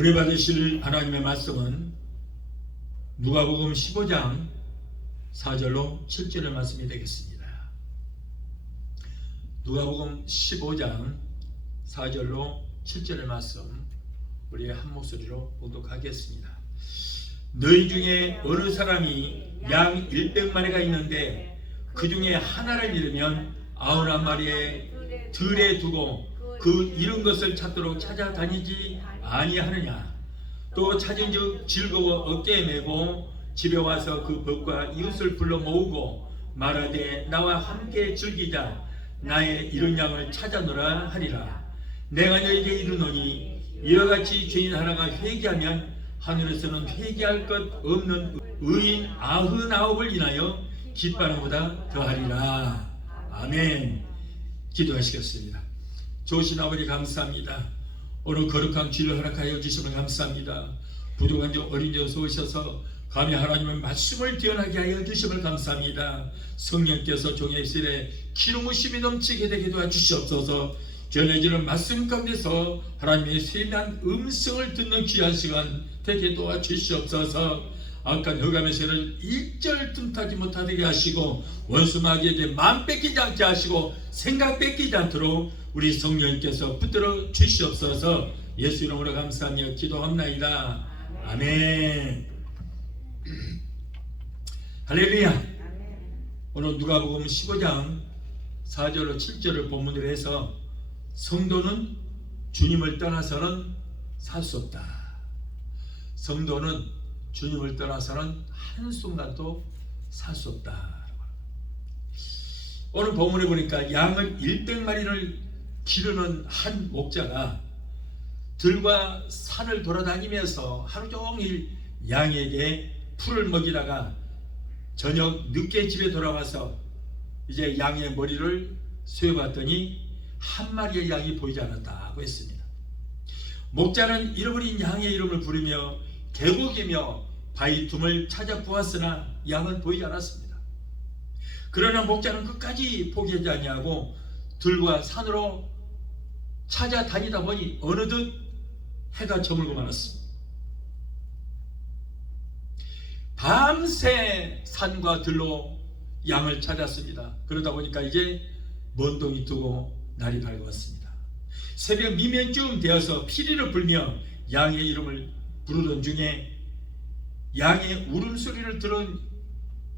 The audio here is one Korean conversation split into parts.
은혜 받으실 하나님의 말씀은 누가복음 15장 4절로 7절의 말씀이 되겠습니다. 누가복음 15장 4절로 7절의 말씀 우리 한 목소리로 봉독하겠습니다. 너희 중에 어느 사람이 양 100마리가 있는데 그 중에 하나를 잃으면 99마리에 들에 두고 그 잃은 것을 찾도록 찾아다니지 아니하느냐. 또 찾은즉 즐거워 어깨에 메고 집에 와서 그 벗과 이웃을 불러 모으고 말하되 나와 함께 즐기자. 나의 잃은 양을 찾아노라 하리라. 내가 너에게 이르노니 이와 같이 죄인 하나가 회개하면 하늘에서는 회개할 것 없는 의인 99을 인하여 기뻐하보다 더하리라. 아멘. 기도하시겠습니다. 좋으신 아버지 감사합니다. 오늘 거룩한 귀를 허락하여 주시면 감사합니다. 부족한 종 어린 종 오셔서 감히 하나님의 말씀을 뛰어나게 하여 주시면 감사합니다. 성령께서 종의 입술에 기름부심이 넘치게 되게 도와주시옵소서. 전해지는 말씀 가운데서 하나님의 세미한 음성을 듣는 귀한 시간 되게 도와주시옵소서. 악한 흑암의 세를 일절 틈타지 못하게 하시고 원수 마귀에게 마음 뺏기지 않게 하시고 생각 뺏기지 않도록 우리 성령님께서 붙들어 주시옵소서. 예수 이름으로 감사하며 기도합나이다. 아멘. 할렐루야. 오늘 누가복음 15장 4절로 7절을 본문으로 해서 성도는 주님을 떠나서는 살 수 없다. 성도는 주님을 떠나서는 한순간도 살 수 없다. 오늘 본문에 보니까 양을 100마리를 기르는 한 목자가 들과 산을 돌아다니면서 하루 종일 양에게 풀을 먹이다가 저녁 늦게 집에 돌아와서 이제 양의 머리를 쇠봤더니 한 마리의 양이 보이지 않았다고 했습니다. 목자는 잃어버린 양의 이름을 부르며 계곡이며 바위 틈을 찾아보았으나 양은 보이지 않았습니다. 그러나 목자는 끝까지 포기하지 아니하고 들과 산으로 찾아다니다 보니 어느덧 해가 저물고 말았습니다. 밤새 산과 들로 양을 찾았습니다. 그러다 보니까 이제 먼 동이 뜨고 날이 밝았습니다. 새벽 미명쯤 되어서 피리를 불며 양의 이름을 부르던 중에 양의 울음소리를 들은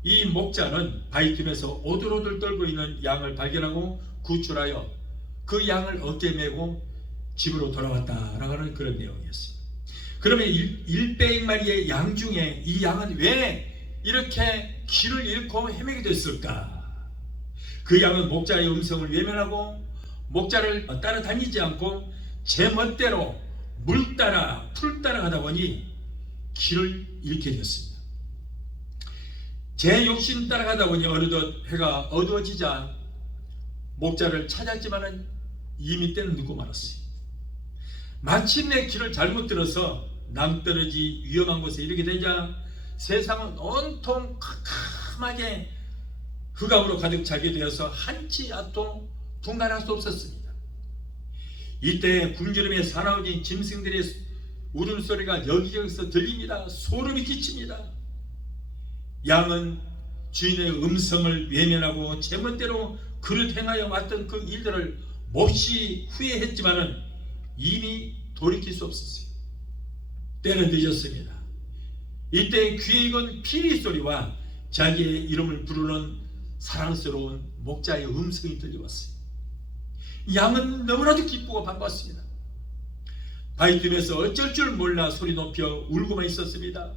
이 목자는 바위 틈에서 오들오들 떨고 있는 양을 발견하고 구출하여 그 양을 어깨에 메고 집으로 돌아왔다라고 하는 그런 내용이었습니다. 그러면 100마리의 양 중에 이 양은 왜 이렇게 길을 잃고 헤매게 됐을까? 그 양은 목자의 음성을 외면하고 목자를 따라다니지 않고 제 멋대로 물 따라 풀 따라 가다 보니 길을 잃게 됐습니다. 제 욕심 따라가다 보니 어느덧 해가 어두워지자 목자를 찾았지만은 이미 때는 늦고 말았어요. 마침내 길을 잘못 들어서 낭떠러지 위험한 곳에 이르게 되자 세상은 온통 캄캄하게 흑암으로 가득 차게 되어서 한치 앞도 분간할 수 없었습니다. 이때 굶주림에 사나워진 짐승들의 울음소리가 여기저기서 들립니다. 소름이 끼칩니다. 양은 주인의 음성을 외면하고 제멋대로 그릇 행하여 왔던 그 일들을 몹시 후회했지만은 이미 돌이킬 수 없었어요. 때는 늦었습니다. 이때 귀에 익은 피리 소리와 자기의 이름을 부르는 사랑스러운 목자의 음성이 들려왔어요. 양은 너무나도 기쁘고 반갑습니다. 바위 틈에서 어쩔 줄 몰라 소리 높여 울고만 있었습니다.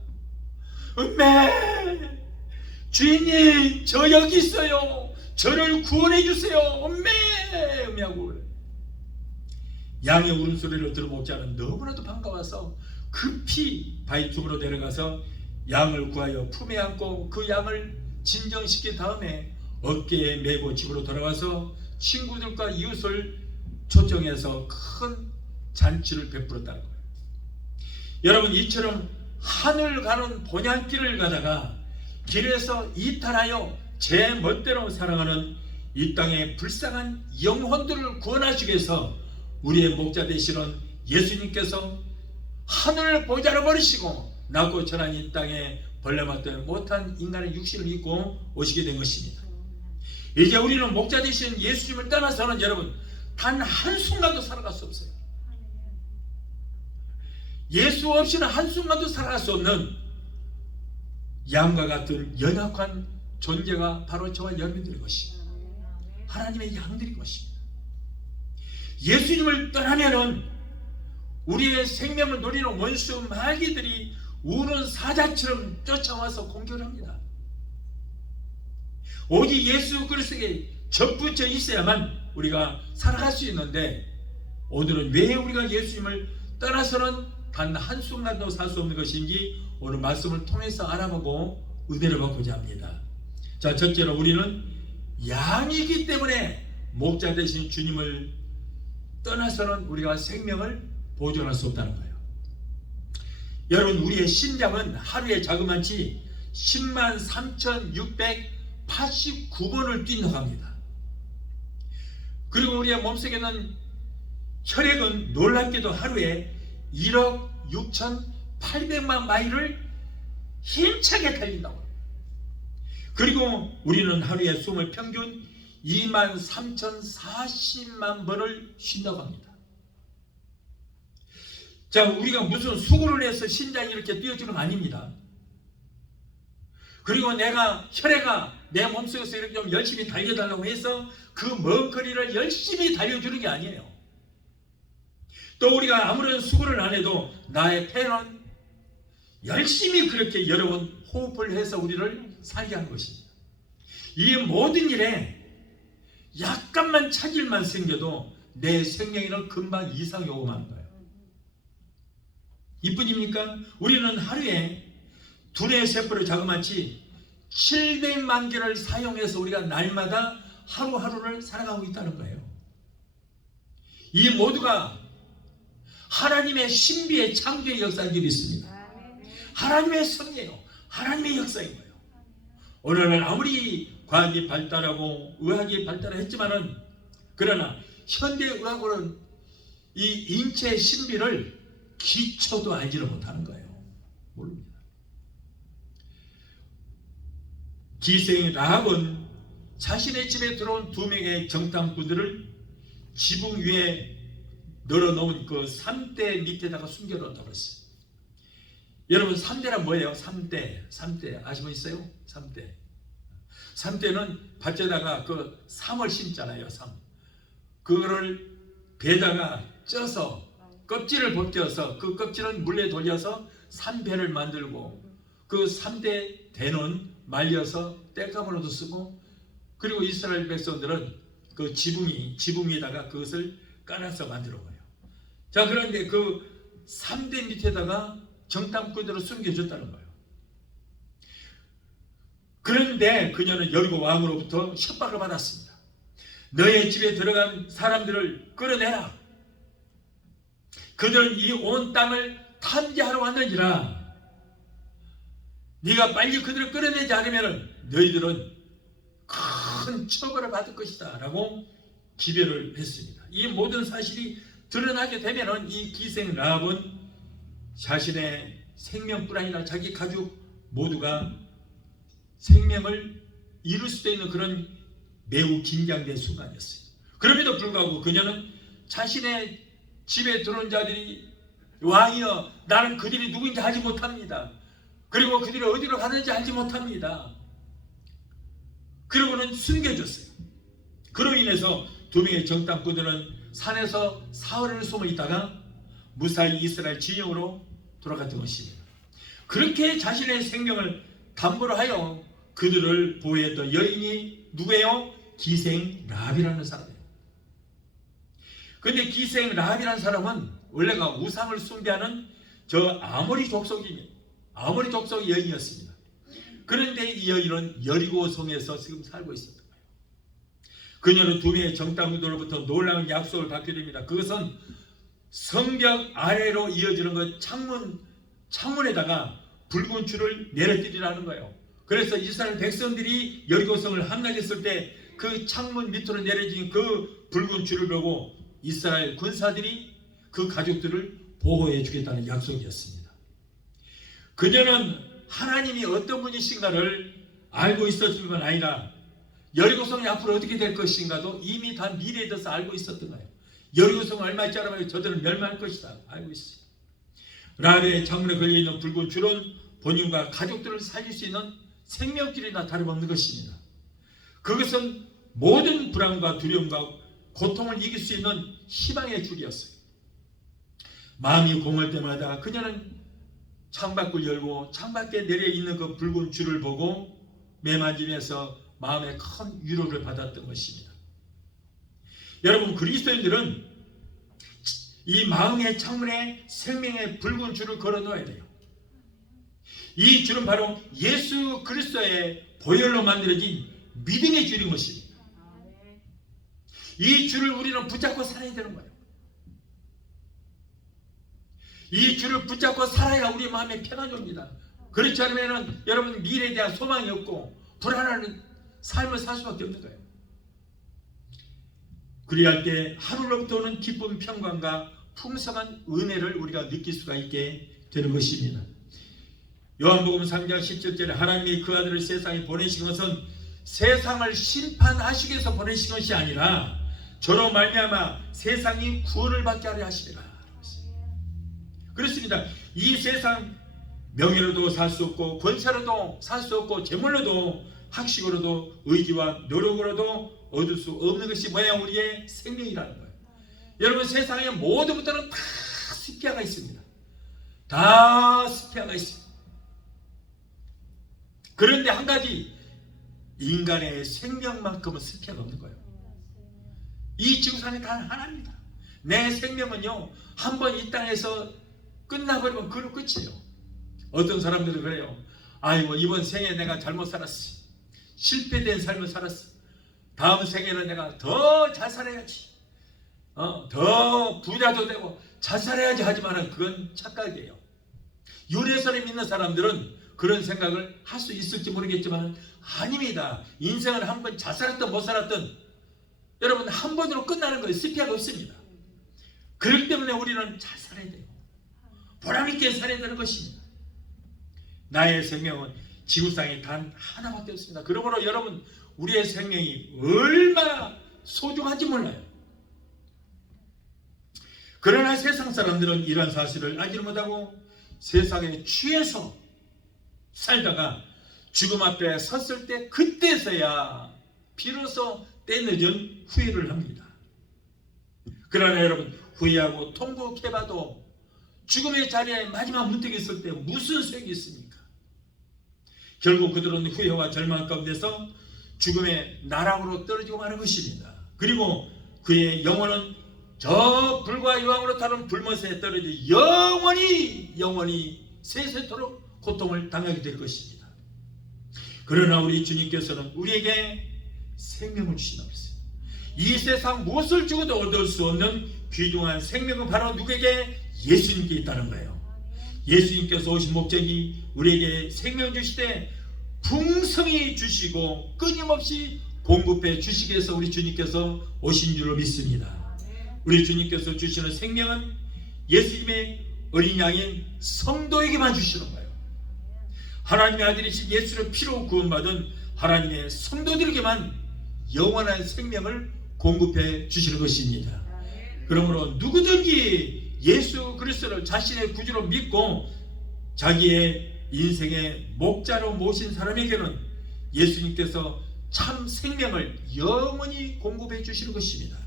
엄매! 주인님, 저 여기 있어요. 저를 구원해 주세요. 엄매! 하고 양의 울음소리를 들은 목자는 너무나도 반가워서 급히 바위 틈으로 내려가서 양을 구하여 품에 안고 그 양을 진정시킨 다음에 어깨에 메고 집으로 돌아와서 친구들과 이웃을 초청해서 큰 잔치를 베풀었다는 거예요. 여러분, 이처럼 하늘 가는 본향길을 가다가 길에서 이탈하여 제 멋대로 살아가는 이 땅의 불쌍한 영혼들을 구원하시기 위해서 우리의 목자 되시는 예수님께서 하늘을 보좌로 버리시고 낮고 천한 이 땅에 벌레맞도 못한 인간의 육신을 입고 오시게 된 것입니다. 이제 우리는 목자 되신 예수님을 떠나서는 여러분 단 한순간도 살아갈 수 없어요. 예수 없이는 한순간도 살아갈 수 없는 양과 같은 연약한 존재가 바로 저와 여러분들의 것입니다. 하나님의 양들인 것입니다. 예수님을 떠나면은 우리의 생명을 노리는 원수 마귀들이 우는 사자처럼 쫓아와서 공격을 합니다. 오직 예수 그리스도에 접붙여 있어야만 우리가 살아갈 수 있는데, 오늘은 왜 우리가 예수님을 떠나서는 단 한순간도 살 수 없는 것인지 오늘 말씀을 통해서 알아보고 은혜를 받고자 합니다. 자, 첫째로 우리는 양이기 때문에 목자 되신 주님을 떠나서는 우리가 생명을 보존할 수 없다는 거예요. 여러분, 우리의 심장은 하루에 자그마치 103,689번을 뛴다고 합니다. 그리고 우리의 몸속에는 혈액은 놀랍게도 하루에 1억 6,800만 마일을 힘차게 달린다고 합니다. 그리고 우리는 하루에 숨을 평균 23,040만 번을 쉰다고 합니다. 자, 우리가 무슨 수고를 해서 심장이 이렇게 뛰어주는 거 아닙니다. 그리고 내가 혈액아 내 몸속에서 이렇게 좀 열심히 달려달라고 해서 그 먼 거리를 열심히 달려주는 게 아니에요. 또 우리가 아무런 수고를 안 해도 나의 폐는 열심히 그렇게 여러 번 호흡을 해서 우리를 살게 하는 것입니다. 이 모든 일에 약간만 차질만 생겨도 내 생명에는 금방 이상이 오고 마는 거예요. 이뿐입니까? 우리는 하루에 두뇌 세포를 자그마치 700만 개를 사용해서 우리가 날마다 하루하루를 살아가고 있다는 거예요. 이 모두가 하나님의 신비의 창조의 역사를 있습니다. 하나님의 섭리예요. 하나님의 역사인 거예요. 오늘날 아무리 과학이 발달하고 의학이 발달했지만은, 그러나 현대의학으로는 이 인체의 신비를 기초도 알지를 못하는 거예요. 모릅니다. 기생 라합은 자신의 집에 들어온 2명의 정탐꾼들을 지붕 위에 널어놓은 그 3대 밑에다가 숨겨놓았다고 했어요. 여러분, 3대란 뭐예요? 3대 아시는 분 있어요? 3대는 밭에다가 그 삼을 심잖아요. 삼. 그거를 배에다가 쪄서 껍질을 벗겨서 그 껍질을 물에 돌려서 3배를 만들고, 그 3대 대는 말려서 땔감으로도 쓰고, 그리고 이스라엘 백성들은 그 지붕 위에다가 그것을 깔아서 만들어 거예요. 자, 그런데 그 3대 밑에다가 정탐꾼들을 숨겨줬다는 거예요. 그런데 그녀는 여리고 왕으로부터 협박을 받았습니다. 너의 집에 들어간 사람들을 끌어내라. 그들은 이 온 땅을 탐지하러 왔느니라. 네가 빨리 그들을 끌어내지 않으면 너희들은 큰 처벌을 받을 것이다 라고 기별을 했습니다. 이 모든 사실이 드러나게 되면 이 기생 라합은 자신의 생명뿐 아니라 자기 가족 모두가 생명을 잃을 수도 있는 그런 매우 긴장된 순간이었어요. 그럼에도 불구하고 그녀는 자신의 집에 들어온 자들이 왕이여 나는 그들이 누구인지 알지 못합니다. 그리고 그들이 어디로 가는지 알지 못합니다. 그러고는 숨겨줬어요. 그로 인해서 2명의 정탐꾼들은 산에서 사흘을 숨어 있다가 무사히 이스라엘 진영으로 돌아갔던 것입니다. 그렇게 자신의 생명을 담보로 하여 그들을 보호했던 여인이 누구예요? 기생 라합이라는 사람이에요. 그런데 기생 라합이라는 사람은 원래가 우상을 숭배하는 저 아모리 족속의 여인이었습니다. 그런데 이 여인은 여리고 성에서 지금 살고 있었던 거예요. 그녀는 2명의 정탐꾼들로부터 놀라운 약속을 받게 됩니다. 그것은 성벽 아래로 이어지는 그 창문에다가 붉은 줄을 내려뜨리라는 거예요. 그래서 이스라엘 백성들이 여리고성을 함락했을 때 그 창문 밑으로 내려진 그 붉은 줄을 보고 이스라엘 군사들이 그 가족들을 보호해 주겠다는 약속이었습니다. 그녀는 하나님이 어떤 분이신가를 알고 있었을 뿐만 아니라 여리고성이 앞으로 어떻게 될 것인가도 이미 다 미래에 대해서 알고 있었던 거예요. 여리고성은 얼마 있지 않으면 저들은 멸망할 것이다 알고 있어요. 라합의 창문에 걸려있는 붉은 줄은 본인과 가족들을 살릴 수 있는 생명줄이나 다름없는 것입니다. 그것은 모든 불안과 두려움과 고통을 이길 수 있는 희망의 줄이었어요. 마음이 공할 때마다 그녀는 창밖을 열고 창밖에 내려있는 그 붉은 줄을 보고 매만지면서 마음의 큰 위로를 받았던 것입니다. 여러분, 그리스도인들은 이 마음의 창문에 생명의 붉은 줄을 걸어 놓아야 돼요. 이 줄은 바로 예수 그리스도의 보혈로 만들어진 믿음의 줄인 것입니다. 이 줄을 우리는 붙잡고 살아야 되는 거예요. 이 줄을 붙잡고 살아야 우리 마음에 평안이 옵니다. 그렇지 않으면 여러분 미래에 대한 소망이 없고 불안한 삶을 살 수밖에 없는 거예요. 그리할 때 하늘로부터 오는 기쁨, 평강과 풍성한 은혜를 우리가 느낄 수가 있게 되는 것입니다. 요한복음 3장 17절에 하나님이 그 아들을 세상에 보내신 것은 세상을 심판하시기 위해서 보내신 것이 아니라 저로 말미암아 세상이 구원을 받게 하려 하시리라. 그렇습니다. 이 세상 명예로도 살 수 없고 권세로도 살 수 없고 재물로도 학식으로도 의지와 노력으로도 얻을 수 없는 것이 뭐야? 우리의 생명이라는 거예요. 여러분, 세상의 모든 것들은 다 스피아가 있습니다. 다 스피아가 있습니다. 그런데 한 가지, 인간의 생명만큼은 스피아가 없는 거예요. 이 지구상에 단 하나입니다. 내 생명은요, 한번 이 땅에서 끝나버리면 그로 끝이에요. 어떤 사람들은 그래요. 아이고, 이번 생에 내가 잘못 살았어. 실패된 삶을 살았어. 다음 생에는 내가 더 잘 살아야지. 더 부자도 되고 잘 살아야지 하지만은 그건 착각이에요. 윤회선을 믿는 사람들은 그런 생각을 할 수 있을지 모르겠지만 아닙니다. 인생을 한 번 잘 살았든 못 살았든 여러분 한 번으로 끝나는 거예요. 스피아가 없습니다. 그렇기 때문에 우리는 잘 살아야 돼요. 보람있게 살아야 되는 것입니다. 나의 생명은 지구상에 단 하나밖에 없습니다. 그러므로 여러분, 우리의 생명이 얼마나 소중한지 몰라요. 그러나 세상 사람들은 이러한 사실을 알지 못하고 세상에 취해서 살다가 죽음 앞에 섰을 때 그때서야 비로소 때늦은 후회를 합니다. 그러나 여러분, 후회하고 통곡해봐도 죽음의 자리에 마지막 문턱에 있을 때 무슨 소용이 있습니까? 결국 그들은 후회와 절망 가운데서 죽음의 나락으로 떨어지고 마는 것입니다. 그리고 그의 영혼은 저 불과 유황으로 타는 불못에 떨어져 영원히 세세토록 고통을 당하게 될 것입니다. 그러나 우리 주님께서는 우리에게 생명을 주신다고 했어요. 이 세상 무엇을 주고도 얻을 수 없는 귀중한 생명은 바로 누구에게? 예수님께 있다는 거예요. 예수님께서 오신 목적이 우리에게 생명 주시되 풍성히 주시고 끊임없이 공급해 주시기 위해서 우리 주님께서 오신 줄로 믿습니다. 우리 주님께서 주시는 생명은 예수님의 어린 양인 성도에게만 주시는 거예요. 하나님의 아들이신 예수를 피로 구원받은 하나님의 성도들에게만 영원한 생명을 공급해 주시는 것입니다. 그러므로 누구든지 예수 그리스도를 자신의 구주로 믿고 자기의 인생의 목자로 모신 사람에게는 예수님께서 참 생명을 영원히 공급해 주시는 것입니다.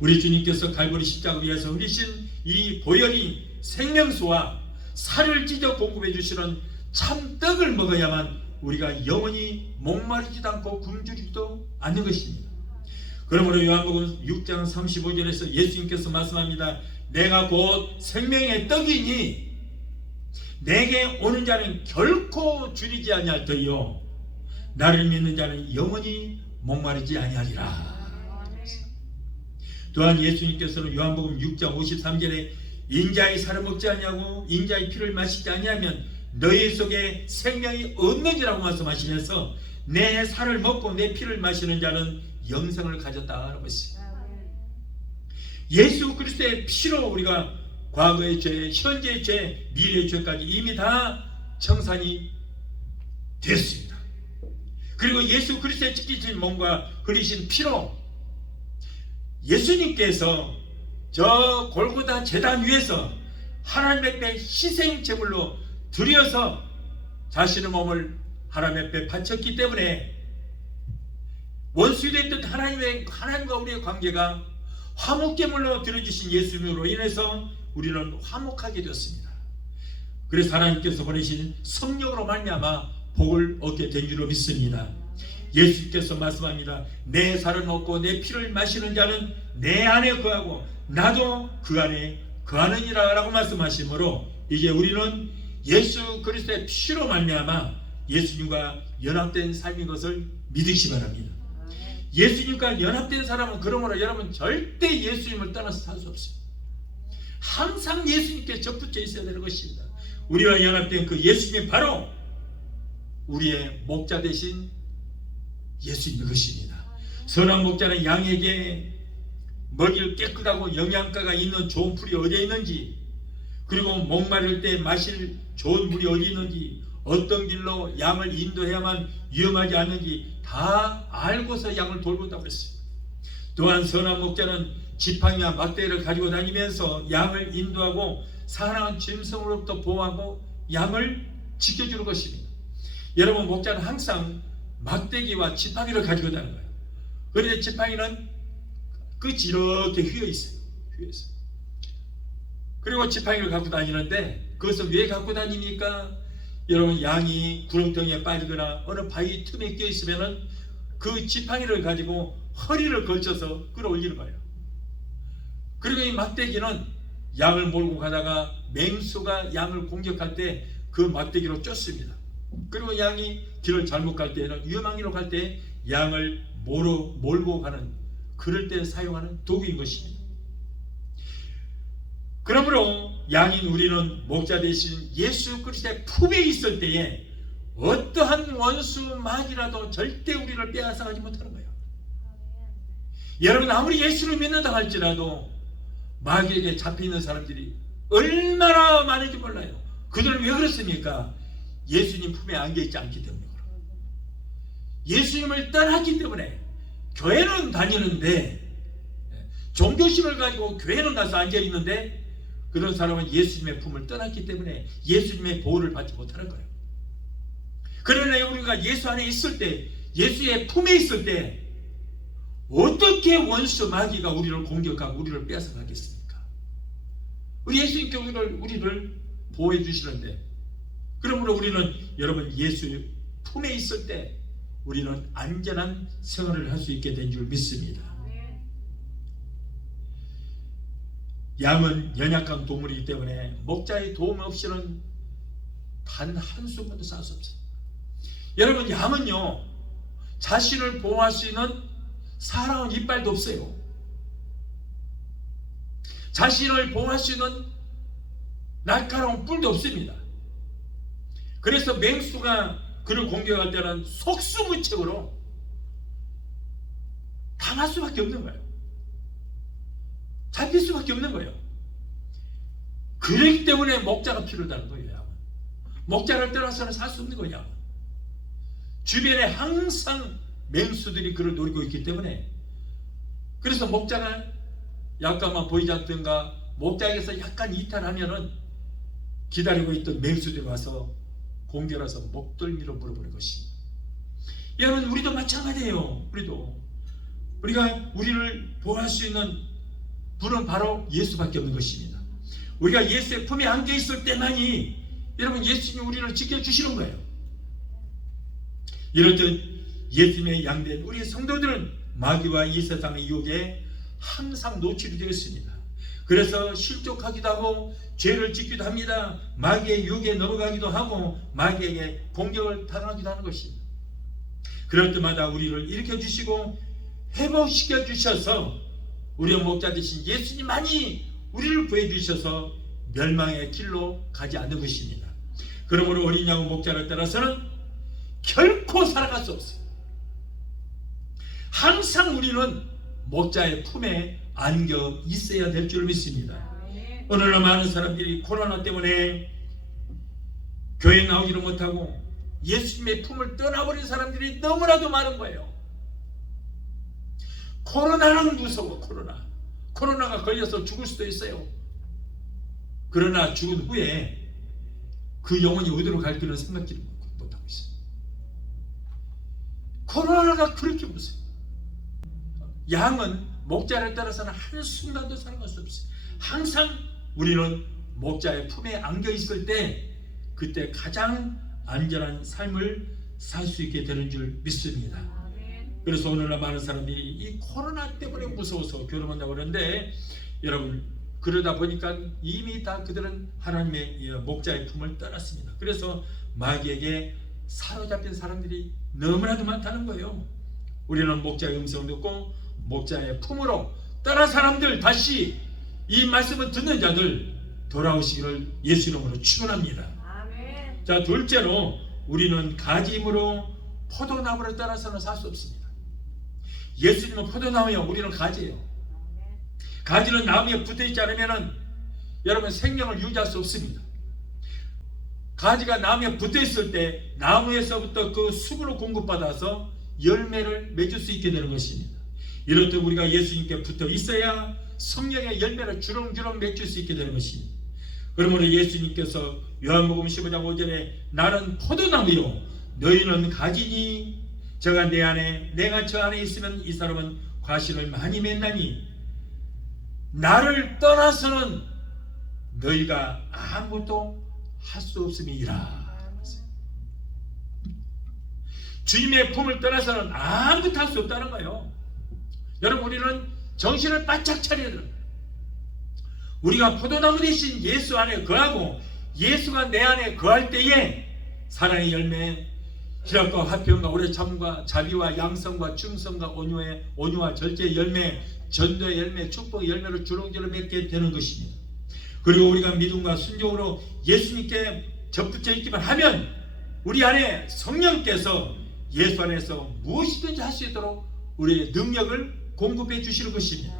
우리 주님께서 갈보리 십자가를 위해서 흘리신 이 보혈이 생명수와 살을 찢어 공급해 주시는 참 떡을 먹어야만 우리가 영원히 목마르지도 않고 굶주리지도 않는 것입니다. 그러므로 요한복음 6장 35절에서 예수님께서 말씀합니다. 내가 곧 생명의 떡이니 내게 오는 자는 결코 줄이지 아니할 터이요 나를 믿는 자는 영원히 목마르지 아니하리라. 또한 예수님께서는 요한복음 6장 53절에 인자의 살을 먹지 아니하고 인자의 피를 마시지 아니하면 너희 속에 생명이 없는지라고 말씀하시면서 내 살을 먹고 내 피를 마시는 자는 영생을 가졌다 하는 것입니다. 예수 그리스도의 피로 우리가 과거의 죄, 현재의 죄, 미래의 죄까지 이미 다 청산이 됐습니다. 그리고 예수 그리스도의 찢기신 몸과 흘리신 피로 예수님께서 저 골고다 제단 위에서 하나님 앞에 희생 제물로 드려서 자신의 몸을 하나님 앞에 바쳤기 때문에 원수이 됐던 하나님과 우리의 관계가 화목제물로 드려주신 예수님으로 인해서 우리는 화목하게 되었습니다. 그래서 하나님께서 보내신 성령으로 말미암아 복을 얻게 된 줄로 믿습니다. 예수께서 말씀합니다. 내 살을 먹고 내 피를 마시는 자는 내 안에 거하고 나도 그 안에 거하느니라 라고 말씀하시므로 이제 우리는 예수 그리스도의 피로 말미암아 예수님과 연합된 삶인 것을 믿으시 바랍니다. 예수님과 연합된 사람은 그러므로 여러분 절대 예수님을 떠나서 살 수 없습니다. 항상 예수님께 접붙여 있어야 되는 것입니다. 우리와 연합된 그 예수님이 바로 우리의 목자 되신 예수님의 것입니다. 선한 목자는 양에게 먹일 깨끗하고 영양가가 있는 좋은 풀이 어디에 있는지, 그리고 목마를 때 마실 좋은 물이 어디 있는지, 어떤 길로 양을 인도해야만 위험하지 않는지 다 알고서 양을 돌본다고 했습니다. 또한 선한 목자는 지팡이와 막대기를 가지고 다니면서 양을 인도하고 사나운 짐승으로부터 보호하고 양을 지켜주는 것입니다. 여러분, 목자는 항상 막대기와 지팡이를 가지고 다니는 거예요. 그런데 지팡이는 끝이 이렇게 휘어 있어요. 그리고 지팡이를 갖고 다니는데 그것을 왜 갖고 다닙니까? 여러분, 양이 구렁텅이에 빠지거나 어느 바위 틈에 끼어 있으면은 그 지팡이를 가지고 허리를 걸쳐서 끌어올리는 거예요. 그리고 이 막대기는 양을 몰고 가다가 맹수가 양을 공격할 때 그 막대기로 쫓습니다. 그리고 양이 길을 잘못 갈 때는, 위험한 길로 갈 때 양을 몰고 가는, 그럴 때 사용하는 도구인 것입니다. 그러므로 양인 우리는 목자 되신 예수 그리스도의 품에 있을 때에 어떠한 원수 마귀라도 절대 우리를 빼앗아가지 못하는 거예요. 여러분, 아무리 예수를 믿는다 할지라도 마귀에게 잡혀있는 사람들이 얼마나 많은지 몰라요. 그들은 왜 그렇습니까? 예수님 품에 안겨있지 않기 때문에 그래요. 예수님을 떠났기 때문에. 교회는 다니는데, 종교심을 가지고 교회는 가서 앉아있는데 그런 사람은 예수님의 품을 떠났기 때문에 예수님의 보호를 받지 못하는 거예요. 그러나 우리가 예수 안에 있을 때, 예수의 품에 있을 때 어떻게 원수 마귀가 우리를 공격하고 우리를 빼앗아가겠습니까? 우리 예수님께 우리를 보호해 주시는데, 그러므로 우리는 여러분 예수 품에 있을 때 우리는 안전한 생활을 할 수 있게 된 줄 믿습니다. 양은 연약한 동물이기 때문에 목자의 도움 없이는 단 한순간도 살 수 없어요. 여러분, 양은요 자신을 보호할 수 있는 사나운 이빨도 없어요. 자신을 보호할 수 있는 날카로운 뿔도 없습니다. 그래서 맹수가 그를 공격할 때는 속수무책으로 당할 수밖에 없는 거예요. 잡힐 수밖에 없는 거예요. 그렇기 때문에 목자가 필요하다는 거예요. 목자를 떠나서는 살 수 없는 거예요. 주변에 항상 맹수들이 그를 노리고 있기 때문에, 그래서 목자가 약간만 보이지 않든가 목자에게서 약간 이탈하면은 기다리고 있던 맹수들이 와서 공격해서 목덜미로 물어보는 것입니다. 여러분, 우리도 마찬가지예요. 우리가 우리를 보호할 수 있는 분은 바로 예수밖에 없는 것입니다. 우리가 예수의 품에 안겨 있을 때만이 여러분 예수님이 우리를 지켜주시는 거예요. 이렇듯 예수님의 양된 우리 성도들은 마귀와 이 세상의 유혹에 항상 노출이 되어 있습니다. 그래서 실족하기도 하고 죄를 짓기도 합니다. 마귀의 유혹에 넘어가기도 하고 마귀에게 공격을 당하기도 하는 것입니다. 그럴 때마다 우리를 일으켜 주시고 회복시켜 주셔서 우리의 목자 되신 예수님만이 우리를 구해 주셔서 멸망의 길로 가지 않는 것입니다. 그러므로 어린 양의 목자를 따라서는 결코 살아갈 수 없어요. 항상 우리는 목자의 품에 안겨 있어야 될 줄 믿습니다. 오늘날 많은 사람들이 코로나 때문에 교회 나오지를 못하고 예수님의 품을 떠나버린 사람들이 너무나도 많은 거예요. 코로나는 무서워. 코로나가 걸려서 죽을 수도 있어요. 그러나 죽은 후에 그 영혼이 어디로 갈지는 생각지를 못하고 있어요. 코로나가 그렇게 무서워요. 양은 목자를 따라서는 한순간도 살아갈 수 없어요. 항상 우리는 목자의 품에 안겨 있을 때 그때 가장 안전한 삶을 살 수 있게 되는 줄 믿습니다. 그래서 오늘날 많은 사람들이 이 코로나 때문에 무서워서 결혼한다고 그러는데, 여러분 그러다 보니까 이미 다 그들은 하나님의 목자의 품을 떠났습니다. 그래서 마귀에게 사로잡힌 사람들이 너무나도 많다는 거예요. 우리는 목자의 음성을 듣고 목자의 품으로 떠난 사람들, 다시 이 말씀을 듣는 자들 돌아오시기를 예수 이름으로 축원합니다. 아멘. 자, 둘째로 우리는 가지 힘으로 포도나무를 따라서는 살 수 없습니다. 예수님은 포도나무예요. 우리는 가지예요. 가지는 나무에 붙어있지 않으면 여러분 생명을 유지할 수 없습니다. 가지가 나무에 붙어있을 때 나무에서부터 그 수분을 공급받아서 열매를 맺을 수 있게 되는 것입니다. 이렇듯 우리가 예수님께 붙어 있어야 성령의 열매를 주렁주렁 맺을 수 있게 되는 것입니다. 그러므로 예수님께서 요한복음 15장 5절에 나는 포도나무요 너희는 가지니 저가 내 안에 내가 저 안에 있으면 이 사람은 과실을 많이 맺나니 나를 떠나서는 너희가 아무것도 할 수 없음이니라. 주님의 품을 떠나서는 아무것도 할 수 없다는 거예요. 여러분 우리는 정신을 바짝 차려야 됩니다. 우리가 포도나무 대신 예수 안에 거하고 예수가 내 안에 거할 때에 사랑의 열매, 희락과 화평과 오래 참과 자비와 양성과 충성과 온유와 절제의 열매, 전도의 열매, 축복의 열매를 주렁주렁 맺게 되는 것입니다. 그리고 우리가 믿음과 순종으로 예수님께 접붙여 있기만 하면 우리 안에 성령께서 예수 안에서 무엇이든지 할 수 있도록 우리의 능력을 공급해 주시는 것입니다.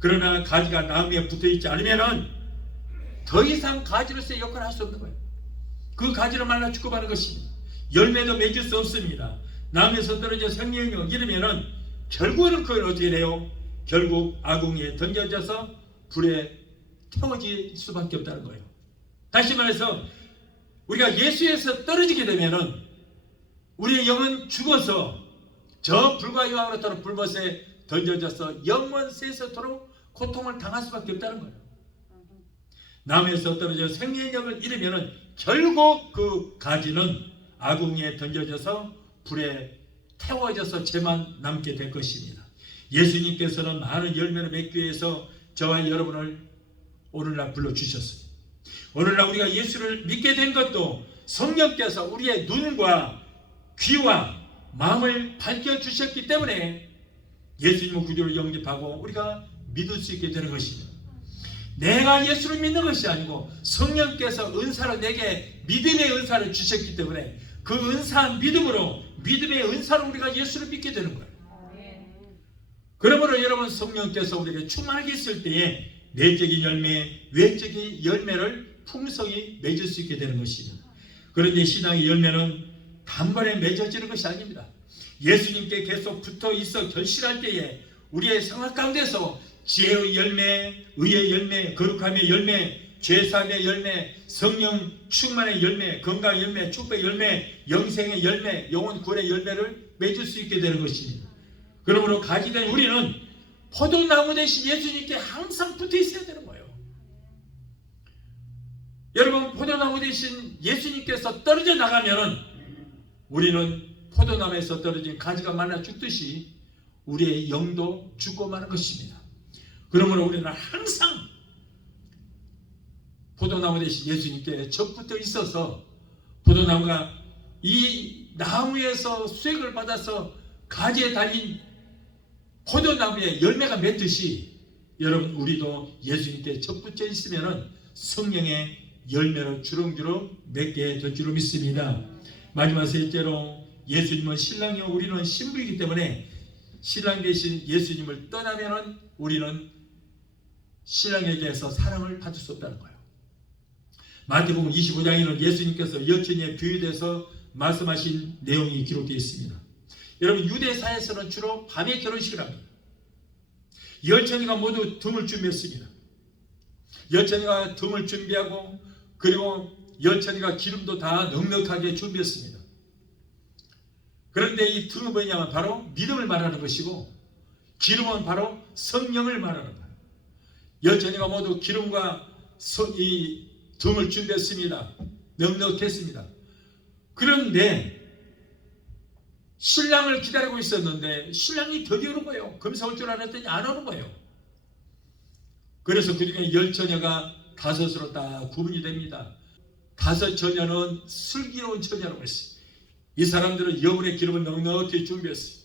그러나 가지가 나무에 붙어 있지 않으면 더 이상 가지로서의 역할을 할 수 없는 거예요. 그 가지를 말라 죽어가는 것입니다. 열매도 맺을 수 없습니다. 나무에서 떨어져 생명이 이르면은 결국은 그걸 어떻게 돼요? 결국 아궁이에 던져져서 불에 태워질 수밖에 없다는 거예요. 다시 말해서 우리가 예수에서 떨어지게 되면은 우리의 영은 죽어서 저 불과 유황으로 따른 불못에 던져져서 영원 세세토록 고통을 당할 수밖에 없다는 거예요. 나무에서 떨어져 생명의 영을 잃으면은 결국 그 가지는 아궁이에 던져져서 불에 태워져서 죄만 남게 될 것입니다. 예수님께서는 많은 열매를 맺기 위해서 저와 여러분을 오늘날 불러주셨습니다. 오늘날 우리가 예수를 믿게 된 것도 성령께서 우리의 눈과 귀와 마음을 밝혀주셨기 때문에 예수님의 구주를 영접하고 우리가 믿을 수 있게 되는 것입니다. 내가 예수를 믿는 것이 아니고 성령께서 은사로 내게 믿음의 은사를 주셨기 때문에 그 은사한 믿음으로 믿음의 은사로 우리가 예수를 믿게 되는 거예요. 그러므로 여러분 성령께서 우리에게 충만하게 있을 때에 내적인 열매, 외적인 열매를 풍성히 맺을 수 있게 되는 것입니다. 그런데 신앙의 열매는 단번에 맺어지는 것이 아닙니다. 예수님께 계속 붙어 있어 결실할 때에 우리의 생활 가운데서 지혜의 열매, 의의 열매, 거룩함의 열매, 죄사함의 열매, 성령 충만의 열매, 건강의 열매, 축복의 열매, 영생의 열매, 영혼 구원의 열매를 맺을 수 있게 되는 것입니다. 그러므로 가지된 우리는 포도나무 대신 예수님께 항상 붙어 있어야 되는 거예요. 여러분 포도나무 대신 예수님께서 떨어져 나가면 우리는 포도나무에서 떨어진 가지가 말라 죽듯이 우리의 영도 죽고 마는 것입니다. 그러므로 우리는 항상 포도나무 대신 예수님께 접붙어 있어서 포도나무가 이 나무에서 수액을 받아서 가지에 달린 포도나무에 열매가 맺듯이 여러분 우리도 예수님께 접붙여 있으면 성령의 열매를 주렁주렁 맺게 될 줄로 믿습니다. 마지막 셋째로 예수님은 신랑이요 우리는 신부이기 때문에 신랑 대신 예수님을 떠나면 우리는 신랑에게서 사랑을 받을 수 없다는 거예요. 마태복음 25장에는 예수님께서 여천이에 비유돼서 말씀하신 내용이 기록되어 있습니다. 여러분, 유대사에서는 주로 밤에 결혼식을 합니다. 여천이가 모두 등을 준비했습니다. 여천이가 등을 준비하고, 그리고 여천이가 기름도 다 넉넉하게 준비했습니다. 그런데 이 등은 뭐냐면 바로 믿음을 말하는 것이고, 기름은 바로 성령을 말하는 거예요. 여천이가 모두 기름과 이 등을 준비했습니다. 넉넉했습니다. 그런데 신랑을 기다리고 있었는데 신랑이 드디어 오는 거예요. 금세 올 줄 알았더니 안 오는 거예요. 그래서 그 중에 10처녀가 5으로 다 구분이 됩니다. 5처녀는 슬기로운 처녀라고 했어요. 이 사람들은 여분의 기름을 넉넉히 준비했어요.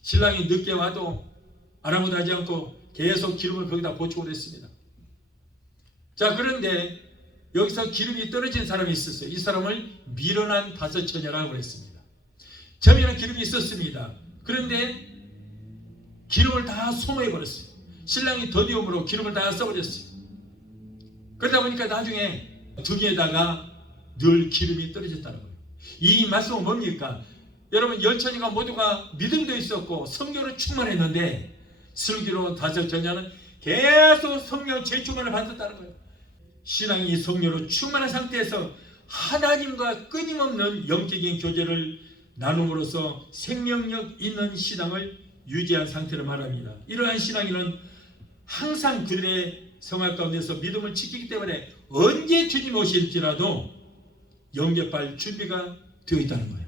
신랑이 늦게 와도 아랑곳하지 않고 계속 기름을 거기다 보충을 했습니다. 자, 그런데 여기서 기름이 떨어진 사람이 있었어요. 이 사람을 미련한 5처녀라고 했습니다. 처녀는 기름이 있었습니다. 그런데 기름을 다 소모해버렸어요. 신랑이 더디움으로 기름을 다 써버렸어요. 그러다 보니까 나중에 등에다가 늘 기름이 떨어졌다는 거예요. 이 말씀은 뭡니까? 여러분, 10처녀가 모두가 믿음도 있었고 성령으로 충만했는데 슬기로운 5처녀는 계속 성령 재충만을 받았다는 거예요. 신앙이 성령으로 충만한 상태에서 하나님과 끊임없는 영적인 교제를 나눔으로써 생명력 있는 신앙을 유지한 상태를 말합니다. 이러한 신앙인은 항상 그들의 생활 가운데서 믿음을 지키기 때문에 언제 주님 오실지라도 영접할 준비가 되어 있다는 거예요.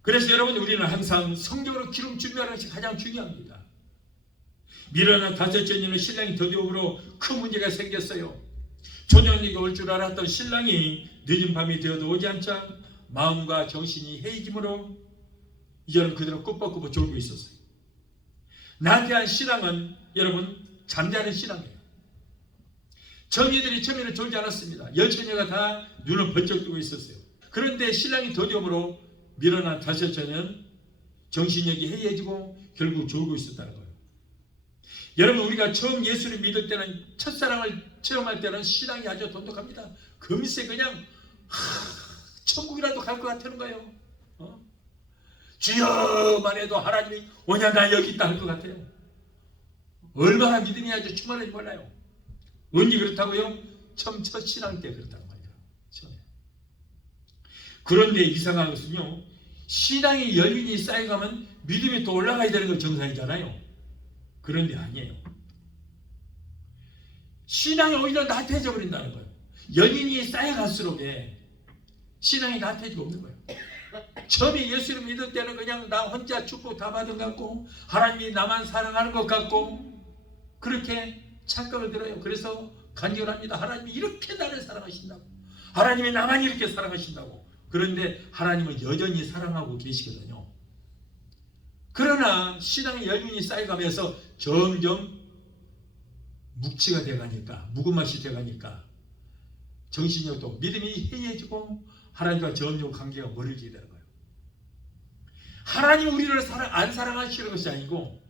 그래서 여러분, 우리는 항상 성경으로 기름 준비하는 것이 가장 중요합니다. 미련한 5처녀는 신랑이 더디움으로 큰 문제가 생겼어요. 조정이가 올 줄 알았던 신랑이 늦은 밤이 되어도 오지 않자 마음과 정신이 해이짐으로 이제는 그대로 꾸벅꾸벅 졸고 있었어요. 나태한 신랑은 여러분 잠자는 신랑이에요. 정의들이 처음에는 졸지 않았습니다. 10처녀가 다 눈을 번쩍 뜨고 있었어요. 그런데 신랑이 더디움으로 미련한 5처녀는 정신력이 해이해지고 결국 졸고 있었다는 거예요. 여러분, 우리가 처음 예수를 믿을 때는, 첫사랑을 체험할 때는 신앙이 아주 돈독합니다. 금세 그냥 천국이라도 갈 것 같다는 거예요. 주여만 해도 하나님이 오냐 나 여기 있다 할 것 같아요. 얼마나 믿음이 아주 충만한지 몰라요. 언제 그렇다고요? 처음 첫 신앙 때 그렇다고 말이에요. 처음에. 그런데 이상한 것은요, 신앙의 열린이 쌓여가면 믿음이 또 올라가야 되는 건 정상이잖아요. 그런데 아니에요. 신앙이 오히려 나태해져 버린다는 거예요. 연인이 쌓여갈수록 신앙이 나태해지고 없는 거예요. 처음에 예수를 믿을 때는 그냥 나 혼자 축복 다 받은 것 같고 하나님이 나만 사랑하는 것 같고 그렇게 착각을 들어요. 그래서 간절합니다. 하나님이 이렇게 나를 사랑하신다고, 하나님이 나만 이렇게 사랑하신다고. 그런데 하나님은 여전히 사랑하고 계시거든요. 그러나 신앙의 열륜이 쌓여가면서 점점 묵치가 돼가니까, 묵은 맛이 돼가니까 정신력도 믿음이 해이해지고 하나님과 점점 관계가 멀어지게 되는 거예요. 하나님은 우리를 안 사랑하시는 것이 아니고,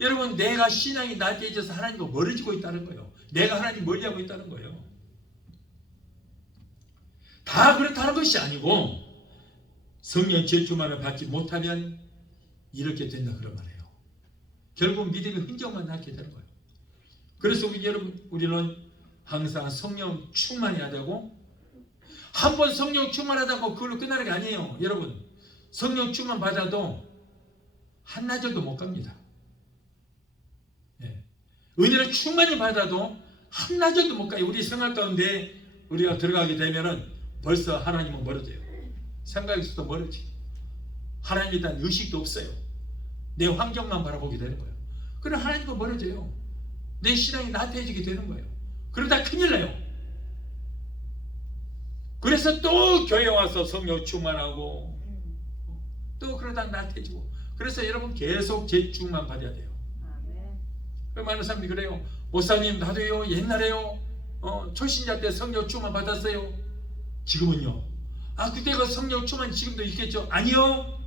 여러분, 내가 신앙이 나태해져서 하나님과 멀어지고 있다는 거예요. 내가 하나님 멀리하고 있다는 거예요. 다 그렇다는 것이 아니고 성령 제주만을 받지 못하면 이렇게 된다 그런 말이에요. 결국 믿음의 흔적만 낳게 되는 거예요. 그래서 우리는 항상 성령 충만해야 되고, 한 번 성령 충만하다고 그걸로 끝나는 게 아니에요. 여러분, 성령 충만 받아도 한나절도 못 갑니다. 은혜를 충만히 받아도 한나절도 못 가요. 우리 생활 가운데 우리가 들어가게 되면은 벌써 하나님은 멀어져요. 생각에서도 멀어지고 하나님에 대한 의식도 없어요. 내 환경만 바라보게 되는 거예요. 그럼 하나님과 멀어져요. 내 신앙이 나태해지게 되는 거예요. 그러다 큰일 나요. 그래서 또 교회 와서 성령 충만하고 또 그러다 나태해지고. 그래서 여러분 계속 재충만 받아야 돼요. 많은 사람들이 그래요. 목사님, 나도요 옛날에요 초신자 때 성령 충만 받았어요. 지금은요? 그때가 성령 충만 지금도 있겠죠? 아니요.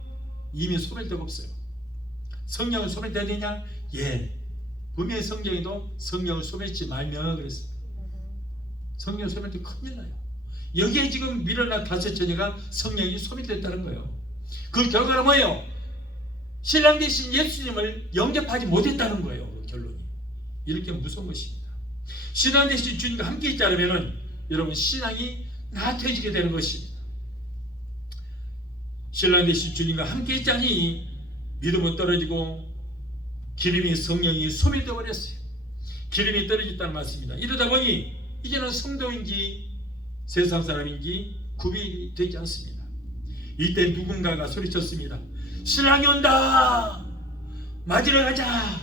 이미 소멸되고 없어요. 성령은 소멸돼야 되냐? 예. 분명히 성경에도 성령을 소멸치 말며 그랬어요. 성령 소멸치 큰일 나요. 여기에 지금 밀어난 5 처녀가 성령이 소멸됐다는 거예요. 그 결과는 뭐예요? 신랑 되신 예수님을 영접하지 못했다는 거예요. 그 결론이. 이렇게 무서운 것입니다. 신랑 되신 주님과 함께 있지 않으면 여러분 신앙이 나태해지게 되는 것입니다. 신랑 되신 주님과 함께 있자니 믿음은 떨어지고 기름이 성령이 소멸되어 버렸어요. 기름이 떨어졌다는 말씀입니다. 이러다 보니 이제는 성도인지 세상 사람인지 구별이 되지 않습니다. 이때 누군가가 소리쳤습니다. 신랑이 온다! 맞으러 가자!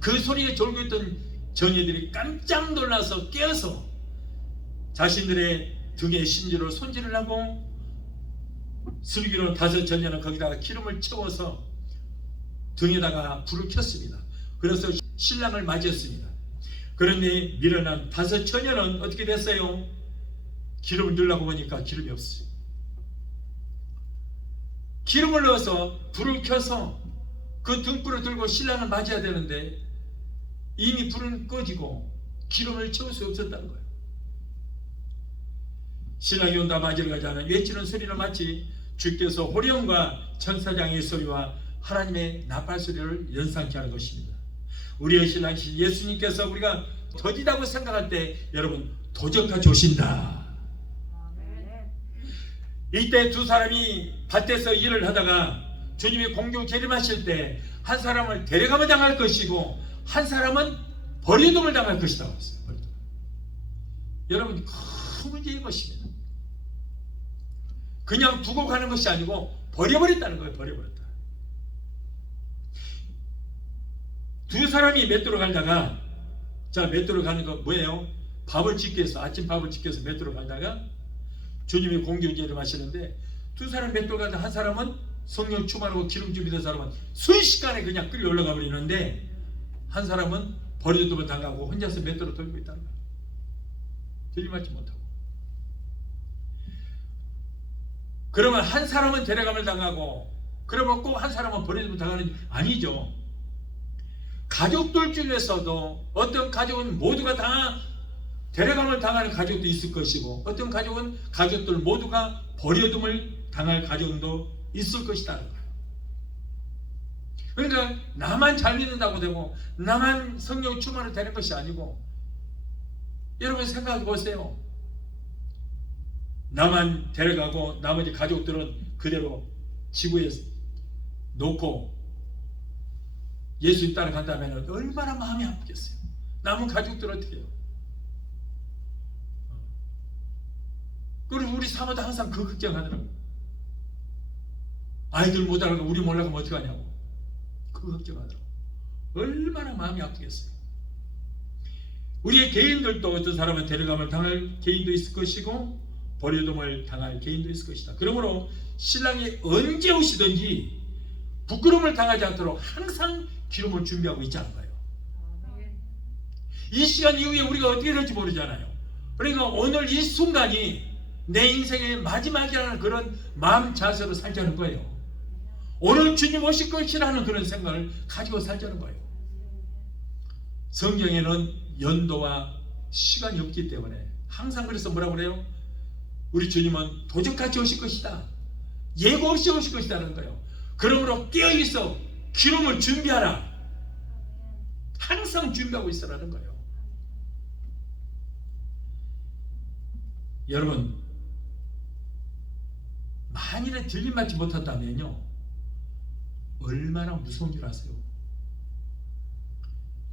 그 소리에 졸고 있던 전예들이 깜짝 놀라서 깨어서 자신들의 등에 심지로 손질을 하고 슬기로운 5 처녀는 거기다가 기름을 채워서 등에다가 불을 켰습니다. 그래서 신랑을 맞이했습니다. 그런데 밀어난 5 처녀는 어떻게 됐어요? 기름을 넣으려고 보니까 기름이 없어요. 기름을 넣어서 불을 켜서 그 등불을 들고 신랑을 맞이해야 되는데 이미 불은 꺼지고 기름을 채울 수 없었다는 거예요. 신랑이 온다 맞이러 가자는 외치는 소리는 마치 주께서 호령과 천사장의 소리와 하나님의 나팔 소리를 연상케 하는 것입니다. 우리의 신랑이신 예수님께서 우리가 더디다고 생각할 때 여러분 도적같이 오신다. 이때 2 사람이 밭에서 일을 하다가 주님이 공중 재림하실 때 한 사람을 데려가면 당할 것이고 한 사람은 버려둠을 당할 것이다. 여러분 큰 문제인 것입니다. 그냥 두고 가는 것이 아니고 버려버렸다는 거예요. 버려버렸다. 2 사람이 맷돌을 갈다가 자 맷돌을 가는 거 뭐예요? 밥을 짓기 위해서 아침 밥을 짓기 위해서 맷돌을 갈다가 주님이 공중제를 마시는데 2 사람 맷돌 가다 한 사람은 성령 충만하고 기름 준비된 사람은 순식간에 그냥 끌려 올라가 버리는데 한 사람은 버려두면 당하고 혼자서 맷돌을 돌고 있다는 거예요. 들림받지 못하고. 그러면 한 사람은 데려감을 당하고 그러면 꼭 한 사람은 버려두면 당하는 아니죠. 가족들 중에서도 어떤 가족은 모두가 다 데려감을 당하는 가족도 있을 것이고 어떤 가족은 가족들 모두가 버려둠을 당할 가정도 있을 것이라는 거예요. 그러니까 나만 잘 믿는다고 되고 나만 성령 충만을 되는 것이 아니고 여러분 생각해 보세요. 나만 데려가고 나머지 가족들은 그대로 지구에 놓고 예수님 따라간다면 얼마나 마음이 아프겠어요. 남은 가족들 어떻게 해요? 그리고 우리 사모도 항상 그 걱정하더라고요. 아이들 못 알아가고 우리 몰라가면 어떡하냐고 그 걱정하더라고요. 얼마나 마음이 아프겠어요. 우리의 개인들도 어떤 사람은 데려감을 당할 개인도 있을 것이고 버려둠을 당할 개인도 있을 것이다. 그러므로 신랑이 언제 오시든지 부끄러움을 당하지 않도록 항상 기름을 준비하고 있자는 거예요. 이 시간 이후에 우리가 어떻게 될지 모르잖아요. 그러니까 오늘 이 순간이 내 인생의 마지막이라는 그런 마음 자세로 살자는 거예요. 오늘 주님 오실 것이라는 그런 생각을 가지고 살자는 거예요. 성경에는 연도와 시간이 없기 때문에 항상 그래서 뭐라고 그래요? 우리 주님은 도적같이 오실 것이다. 예고 없이 오실 것이라는 거예요. 그러므로 깨어있어 기름을 준비하라. 항상 준비하고 있으라는 거예요. 여러분 만일에 들림받지 못한다면요 얼마나 무서운 줄 아세요?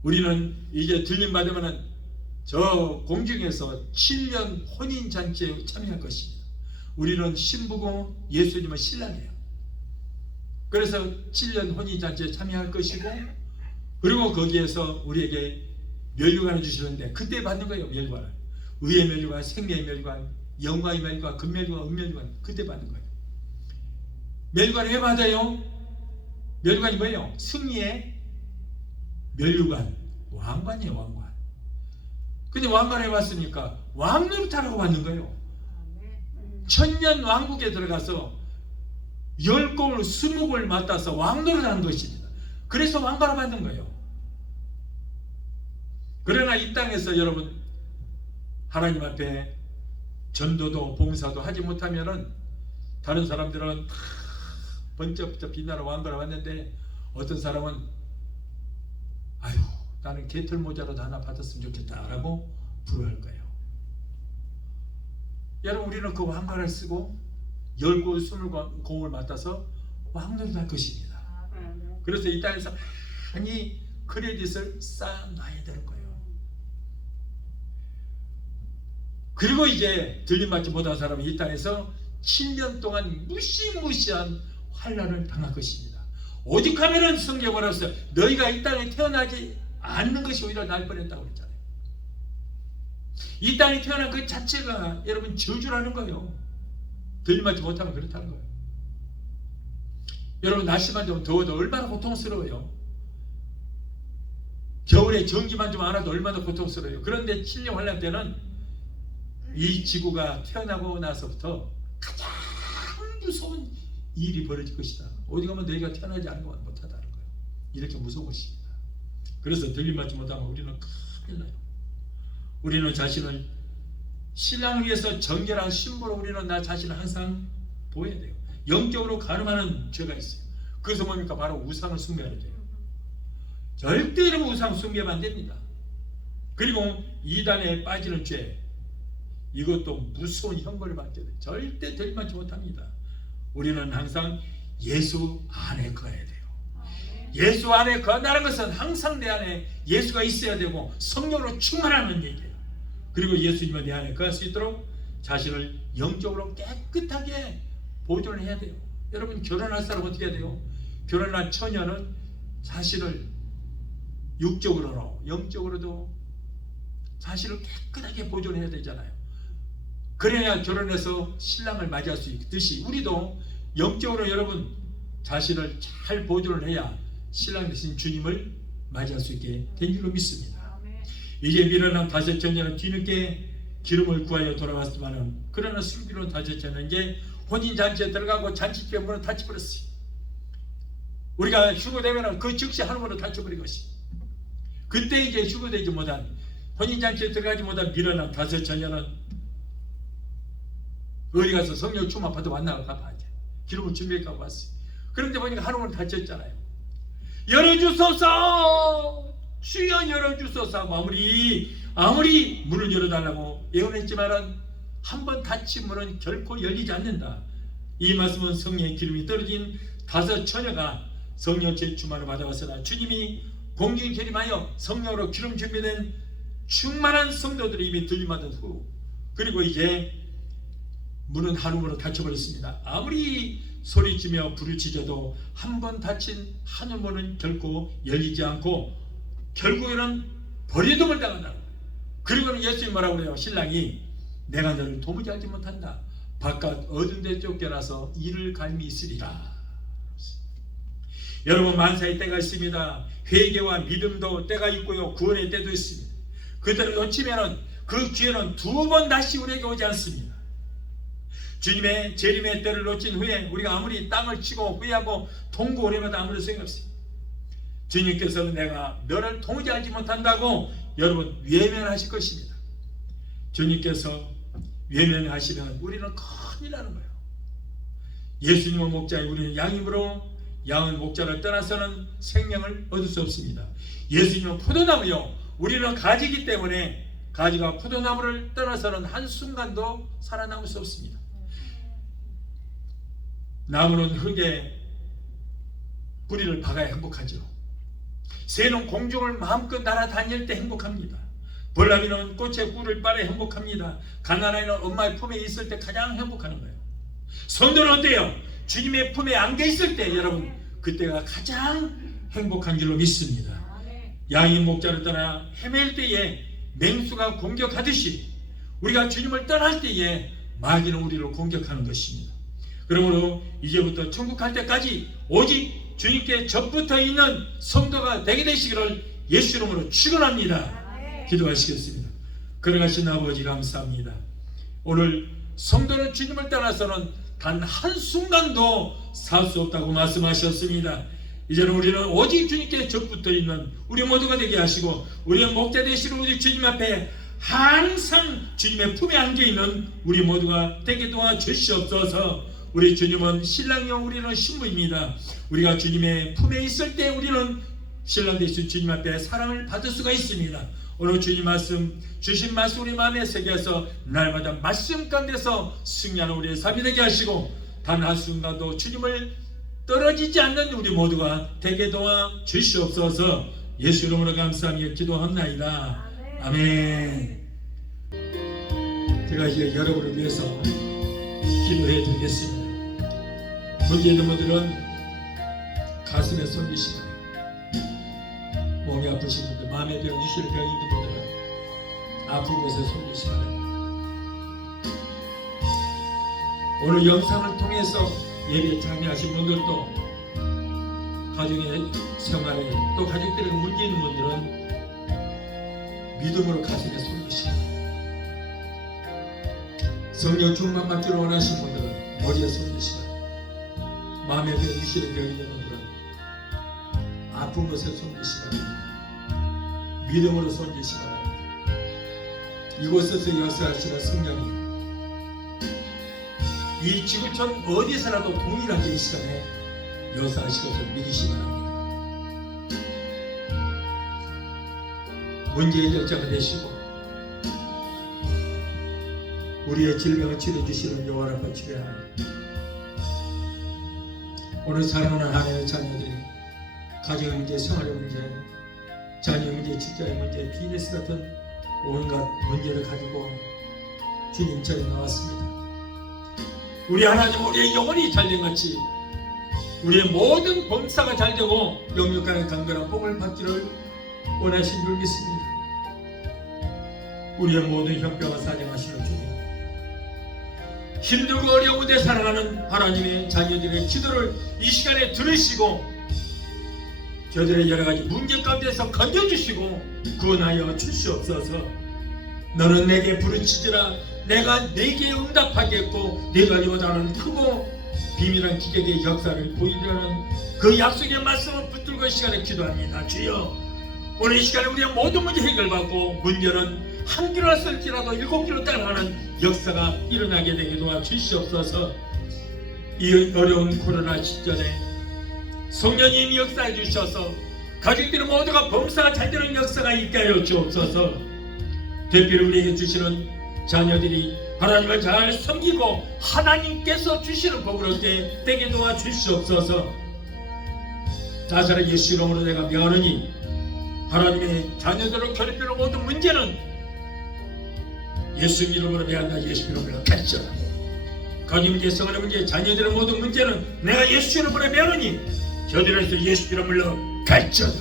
우리는 이제 들림받으면 저 공중에서 7년 혼인잔치에 참여할 것입니다. 우리는 신부고 예수님은 신랑이에요. 그래서 7년 혼인잔치에 참여할 것이고 그리고 거기에서 우리에게 멸류관을 주시는데 그때 받는 거예요. 멸류관을. 의의 멸류관, 생명의 멸류관, 영광의 멸류관, 금멸류관, 은멸류관 그때 받는 거예요. 멸류관을 왜 받아요? 멸류관이 뭐예요? 승리의 멸류관, 왕관이에요. 왕관. 근데 왕관을 해봤으니까 왕노릇하라고 받는 거예요. 천년 왕국에 들어가서 10골 20골 맡아서 왕노릇하는 것입니다. 그래서 왕관을 받는 거예요. 그러나 이 땅에서 여러분 하나님 앞에 전도도 봉사도 하지 못하면은 다른 사람들은 다 번쩍번쩍 빛나러 왕거라 왔는데 어떤 사람은 아유 나는 개털 모자라도 하나 받았으면 좋겠다라고 부러워할 거예요. 여러분 우리는 그 왕관을 쓰고 열고 숨을 공을 맡아서 왕노릇 할 것입니다. 그래서 이 땅에서 많이 크레딧을 쌓아놔야 되는 거예요. 그리고 이제 들림받지 못한 사람은 이 땅에서 7년 동안 무시무시한 환난을 당할 것입니다. 오직 하면은 성경에 뭐라고 했어요? 너희가 이 땅에 태어나지 않는 것이 오히려 날 뻔했다고 그랬잖아요. 이 땅에 태어난 그 자체가 여러분 저주라는 거예요. 들림받지 못하면 그렇다는 거예요. 여러분 날씨만 좀 더워도 얼마나 고통스러워요. 겨울에 전기만 좀 안 와도 얼마나 고통스러워요. 그런데 7년 환난 때는 이 지구가 태어나고 나서부터 가장 무서운 일이 벌어질 것이다. 어디 가면 너희가 태어나지 않은 것만 못하다는 거예요. 이렇게 무서운 것입니다. 그래서 들림받지 못하면 우리는 큰일 나요. 우리는 자신을 신랑을 위해서 정결한 신부로 우리는 나 자신을 항상 보여야 돼요. 영적으로 가늠하는 죄가 있어요. 그것은 뭡니까? 바로 우상을 숭배하는 죄예요. 절대로 우상 숭배하면 안 됩니다. 그리고 이단에 빠지는 죄, 이것도 무서운 형벌을 받게 돼요. 절대 들림받지 못합니다. 우리는 항상 예수 안에 거해야 돼요. 예수 안에 거한다는 것은 항상 내 안에 예수가 있어야 되고 성령으로 충만하는 얘기예요. 그리고 예수님은 내 안에 거할 수 있도록 자신을 영적으로 깨끗하게 보존을 해야 돼요. 여러분 결혼할 사람은 어떻게 해야 돼요? 결혼한 처녀는 자신을 육적으로도 영적으로도 자신을 깨끗하게 보존해야 되잖아요. 그래야 결혼해서 신랑을 맞이할 수 있듯이 우리도 영적으로 여러분 자신을 잘 보존을 해야 신랑 되신 주님을 맞이할 수 있게 된 줄로 믿습니다. 이제 미련한 다섯 처녀는 뒤늦게 기름을 구하여 돌아왔지만은 그러나 슬기로운 다섯 처녀는 이제 혼인잔치에 들어가고 잔치집에 문을 닫혀버렸어요. 우리가 휴거되면 그 즉시 하늘문을 닫혀버린 것이. 그때 이제 휴거되지 못한 혼인잔치에 들어가지 못한 미련한 다섯 처녀는 어디 가서 성령 충만 받아 왔나 봐야지. 기름을 준비해가고 왔어요. 그런데 보니까 하늘문을 닫혔잖아요. 열어주소서 주여 열어주소서 하고 아무리 문을 열어달라고 예언했지만은 한번 닫힌 문은 결코 열리지 않는다. 이 말씀은 성령의 기름이 떨어진 다섯 처녀가 성령 충만을 받아왔으나 주님이 공중에 계림하여 성령으로 기름 준비된 충만한 성도들이 이미 들림받은 후 그리고 이제 문은 하루문으로 닫혀버렸습니다. 아무리 소리치며 부르짖어도 한 번 닫힌 하늘문은 결코 열리지 않고 결국에는 버리동을 당한다. 그리고는 예수님 뭐라고 그래요? 신랑이 내가 너를 도무지 알지 못한다. 바깥 어두운 데 쫓겨나서 이를 갈미 있으리라. 여러분 만사의 때가 있습니다. 회개와 믿음도 때가 있고요. 구원의 때도 있습니다. 그들을 놓치면은 그 기회는 두 번 다시 우리에게 오지 않습니다. 주님의 재림의 때를 놓친 후에 우리가 아무리 땅을 치고 후회하고 통곡을 해봐도 아무런 소용없습니다. 주님께서는 내가 너를 도무지 알지 못한다고 여러분 외면하실 것입니다. 주님께서 외면하시면 우리는 큰일 나는 거예요. 예수님은 목자에 우리는 양이므로 양은 목자를 떠나서는 생명을 얻을 수 없습니다. 예수님은 포도나무요 우리는 가지이기 때문에 가지가 포도나무를 떠나서는 한순간도 살아남을 수 없습니다. 나무는 흙에 뿌리를 박아야 행복하죠. 새는 공중을 마음껏 날아다닐 때 행복합니다. 벌나비는 꽃에 꿀을 빨아 행복합니다. 가난아이는 엄마의 품에 있을 때 가장 행복하는 거예요. 성도는 어때요? 주님의 품에 안겨 있을 때 여러분 그때가 가장 행복한 줄로 믿습니다. 양이 목자를 떠나 헤맬 때에 맹수가 공격하듯이 우리가 주님을 떠날 때에 마귀는 우리를 공격하는 것입니다. 그러므로 이제부터 천국 갈 때까지 오직 주님께 접붙어 있는 성도가 되게 되시기를 예수 이름으로 축원합니다. 기도하시겠습니다. 걸어가신 아버지 감사합니다. 오늘 성도는 주님을 떠나서는 단 한순간도 살 수 없다고 말씀하셨습니다. 이제는 우리는 오직 주님께 접붙어 있는 우리 모두가 되게 하시고, 우리의 목자 되시는 우리 주님 앞에 항상 주님의 품에 안겨 있는 우리 모두가 되게 도와주시옵소서. 우리 주님은 신랑이요 우리는 신부입니다. 우리가 주님의 품에 있을 때 우리는 신랑 되신 주님 앞에 사랑을 받을 수가 있습니다. 오늘 주님 말씀 주신 말씀 우리 마음에 새겨서 날마다 말씀 가운데서 승리하는 우리의 삶이 되게 하시고, 단 한순간도 주님을 떨어지지 않는 우리 모두가 되게 도와 주시옵소서. 예수 이름으로 감사하며 기도합나이다. 아멘. 제가 이제 여러분을 위해서 기도해 드리겠습니다. 문제 있는 분들은 가슴에 손 드시고, 몸이 아프신 분들, 마음에 병, 유실의 병이 있는 분들은 아픈 곳에 손 드시기 바랍니다. 오늘 영상을 통해서 예배에 참여하신 분들도, 가정의 생활에 또 가족들에게 문제 있는 분들은 믿음으로 가슴에 손 드시고, 성령 충만 받기를 원하시는 분들은 머리에 손 드시고, 마음에 병, 유실의 병이 있는 분들은 아픈 곳에 손 드시고, 믿음으로 손 드시기 바랍니다. 이곳에서 역사하시는 성령이 이 지구촌 어디서라도 동일하게 이 시간에 역사하실 것을 믿으시기 바랍니다. 문제 해결자가 되시고 우리의 질병을 치료주시는 여호와 라파 치료하나님, 오늘 사랑하는 하나님의 자녀들이 가정의 문제, 생활의 문제, 자녀의 문제, 직장의 문제, 비즈니스 같은 온갖 문제를 가지고 주님 자리에 나왔습니다. 우리 하나님, 우리의 영혼이 잘된같이 우리의 모든 범사가 잘되고 영육간의 강건한 복을 받기를 원하신 줄 믿습니다. 우리의 모든 형편과 사정하시는 주님, 힘들고 어려운데 살아가는 하나님의 자녀들의 기도를 이 시간에 들으시고 저들의 여러가지 문제 가운데서 건져주시고 구원하여 주시옵소서. 너는 내게 부르짖으라 내가 네게 응답하겠고 네가 이보다는 크고 비밀한 기적의 역사를 보이려는 그 약속의 말씀을 붙들고 이 시간에 기도합니다. 주여, 오늘 이 시간에 우리의 모든 문제 해결받고 문제는 한 길로 쓸지라도 7길로 따라가는 역사가 일어나게 되게 도와주시옵소서. 이 어려운 코로나 시절에 성령님 역사해 주셔서 가족들 모두가 범사가 잘 되는 역사가 있게 하여 주옵소서. 특별히 우리에게 주시는 자녀들이 하나님을 잘 섬기고 하나님께서 주시는 복을 얻게 되게 도와주시옵소서. 나사렛 예수 이름으로 내가 명하노니 하나님의 자녀들을 괴롭히는 모든 문제는 예수 이름으로 명한다. 예수 이름으로 가르쳐라. 가정 문제, 생활의 문제, 자녀들의 모든 문제는 내가 예수 이름으로 명하노니 저들에서 예수 이름으로 가르쳐라.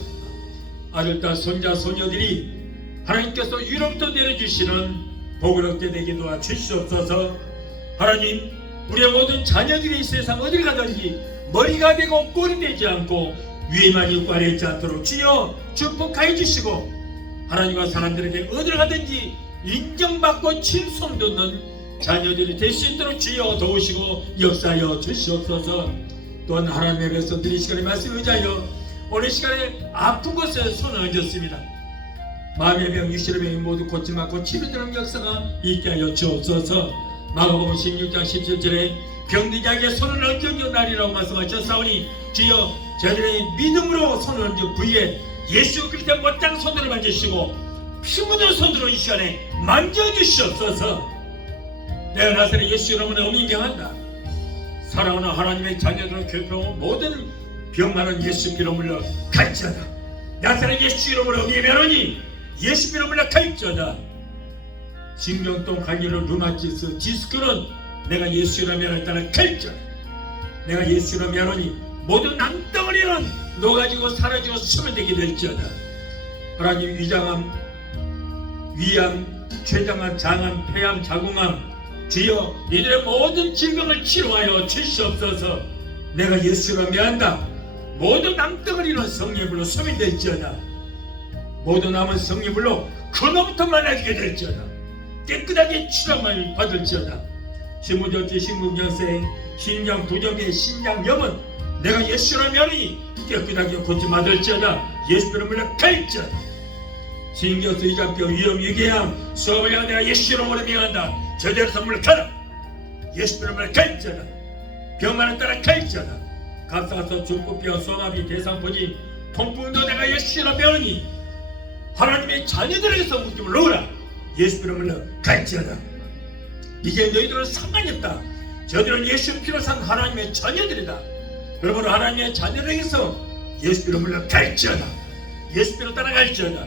아들, 딸, 손자, 소녀들이 하나님께서 위로부터 내려주시는 복을 얻게 되게 도와주시옵소서. 하나님, 우리의 모든 자녀들이 이 세상 어딜 가든지 머리가 되고 꼴이 되지 않고 위에만 있고 아래에 있지 않도록 주여 축복하여 주시고, 하나님과 사람들에게 어딜 가든지 인정받고 칭송 듣는 자녀들이 될 수 있도록 주여 도우시고 역사하여 주시옵소서. 또한 하나님의 백성들이 이 시간에 말씀 의지하여 오늘 시간에 아픈 곳에 손을 얹었습니다. 마음의 병, 유실의 병이 모두 고침받고 치료되는 역사가 있게 하여 주옵소서. 마가복음 16장 17절에 병든 자에게 손을 얹은 날이라고 말씀하셨사오니 주여 저들의 믿음으로 손을 얹은 부위에 예수 그리스도의 못장 손으로 만지시고 피 묻은 손으로 이 시간에 만져주시옵소서. 내가 나사렛 예수 이름으로 명한다. 사랑하는 하나님의 자녀들을 괴롭히고 모든 병 많은 예수 이름으로 갈지어다. 나사렛 예수 이름으로 명하노니 예수 이름으로 갈지어다. 신경통, 가기를, 류마티스, 디스크는 내가 예수 이름으로 따라 갈지어다. 내가 예수 이름으로 명하노니 모든 낭덩어리는 녹아지고 사라지고 스며들게 될지어다. 하나님, 위장암, 위암, 췌장암, 장암, 폐암, 자궁암, 주여 이들의 모든 질병을 치료하여 주시옵소서. 내가 예수로 명한다. 모든 낭덩어리는 성령의 불로 소멸될지어다. 모든 남은 성령의 불로 그로부터 만나게 될지어다. 깨끗하게 치료함을 받을지어다. 신부전증, 신근경색, 심장 부정의 신장 염은 내가 예수라면이 깨끗하게 고침받을지어다. 예수 이름으로 갈지어다. 신경수 이장병 위험 위궤양 수업을 향해 내가 예수 이름으로 명한다. 저대로 선물로 가라. 예수 이름으로 갈지어다. 병만을 따라 갈지어다. 갑상선 중풍병 소마비 대상포진 통풍도 내가 예수 이름으로 명하니 하나님의 자녀들에게서 묶임을 놓으라. 예수 이름으로 갈지어다. 이제 너희들은 상관이 없다. 저들은 예수 피로 산 하나님의 자녀들이다. 그러므로 하나님의 자녀에게서 예수 이름으로 갈지어다. 예수 피로 따라갈지어다.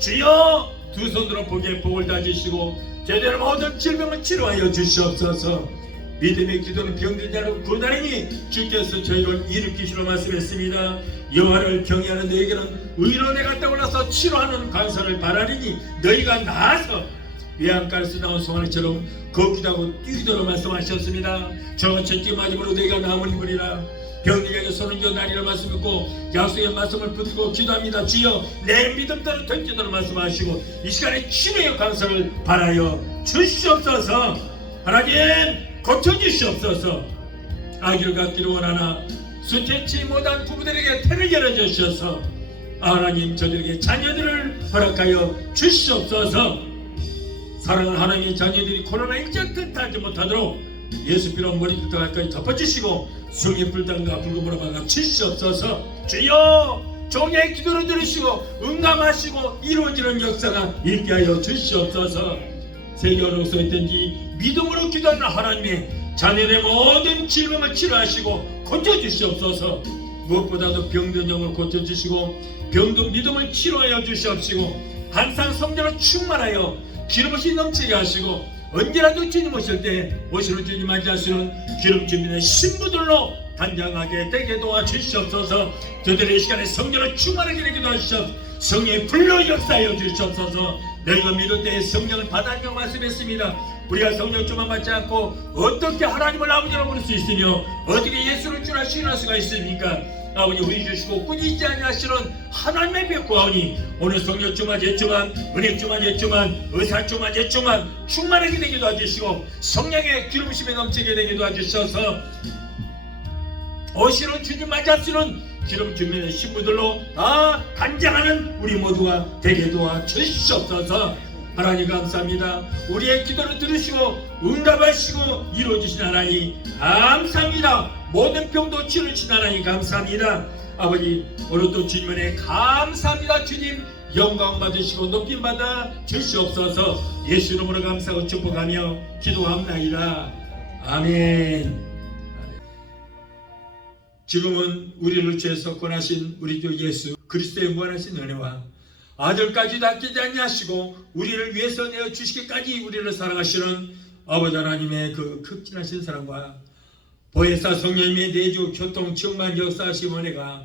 주여 두 손으로 보게 복을 다지시고 제대로 모든 질병을 치료하여 주시옵소서. 믿음의 기도는 병든 자를 구원하리니 주께서 저희를 일으키시러 말씀했습니다. 여호와를 경외하는 너에게는 의로 내가 떠올라서 치료하는 간선을 바라리니 너희가 나아서 외양간에서 나온 송아지처럼 걷기도 뛰도록 말씀하셨습니다. 저와 첫째 마지막으로 너희가 남은 이물이라. 병들에게 손을 쥐어 나리라 말씀했고 약속의 말씀을 붙들고 기도합니다. 주여 내 믿음대로 던지도록 말씀하시고 이 시간에 치료의 간선을 바라여 주시옵소서. 하나님 고쳐주시옵소서. 아기를 갖기를 원하나 수태치 못한 부부들에게 태를 열어주셔서 하나님 저들에게 자녀들을 허락하여 주시옵소서. 사랑하는 하나님의 자녀들이 코로나 일자 끝하지 못하도록 예수 피로 머리부터 발까지 덮어주시고 성의 불단과 붉은 보라방과 주시옵소서. 주여 종의 기도를 들으시고 응답하시고 이루어지는 역사가 있게 하여 주시옵소서. 세계 어느 곳에 있든지 믿음으로 기도하는 하나님의 자녀의 모든 질병을 치료하시고 고쳐주시옵소서. 무엇보다도 병든 영을 고쳐주시고 병든 믿음을 치료하여 주시옵시고 항상 성령으로 충만하여 기름부심 넘치게 하시고 언제라도 주님 오실 때 오시는 주님 맞이하시는 기름 주민의 신부들로 단장하게 되게 도와주시옵소서. 저들의 시간에 성령을 충만하게 되게 도와주시옵소서. 성령의 불로 역사하여 주시옵소서. 너희가 믿을 때에 성령을 받아내고 말씀했습니다. 우리가 성령 좀만 받지 않고 어떻게 하나님을 아버지로 부를 수 있으며 어떻게 예수를 주라 시인할 수가 있습니까? 아버지 우리 주시고 꾸짖지 아니하시는 하나님의 벽구하오니 오늘 성령 주만 예주만 은혜 주만 예주만 의사 주만 예주만 충만하게 되기도 해주시고 성령의 기름부심에 넘치게 되기도 해주셔서 오시는 주님 맞이하시는 기름 주민의 신부들로 다 간장하는 우리 모두가 되게 도와주시옵소서. 하나님 감사합니다. 우리의 기도를 들으시고 응답하시고 이루어주신 하나님 감사합니다. 모든 병도 치료주신 하나님 감사합니다. 아버지 오늘도 주님 은혜 감사합니다. 주님 영광 받으시고 높임 받아 주시옵소서. 예수 이름으로 감사하고 축복하며 기도합나이다. 아멘. 지금은 우리를 죄에서 권하신 우리 주 예수 그리스도의 무한하신 은혜와 아들까지도 아끼지 아니하시고 우리를 위해서 내어주시기까지 우리를 사랑하시는 아버지 하나님의 그 극진하신 사랑과 보혜사 성령님의 내주 교통 충만 역사하신 은혜가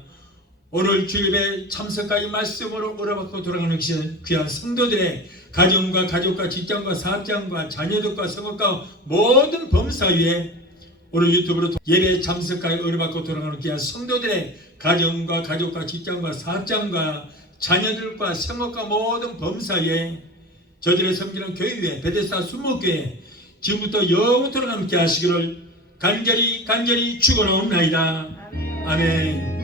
오늘 주일에 참석하기 말씀으로 오라받고 돌아가는 귀한 성도들의 가정과 가족과 직장과 사업장과 자녀들과 성업과 모든 범사 위에 오늘 유튜브로 예배에 참석하여 은혜받고 돌아가는 귀한 성도들의 가정과 가족과 직장과 사업장과 자녀들과 성업과 모든 범사에 저들의 섬기는 교회 위에 베데스다 수목교회 지금부터 영원토록 함께 하시기를 간절히 축원하옵나이다. 아멘.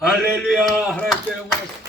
할렐루야. 하나님께 영광.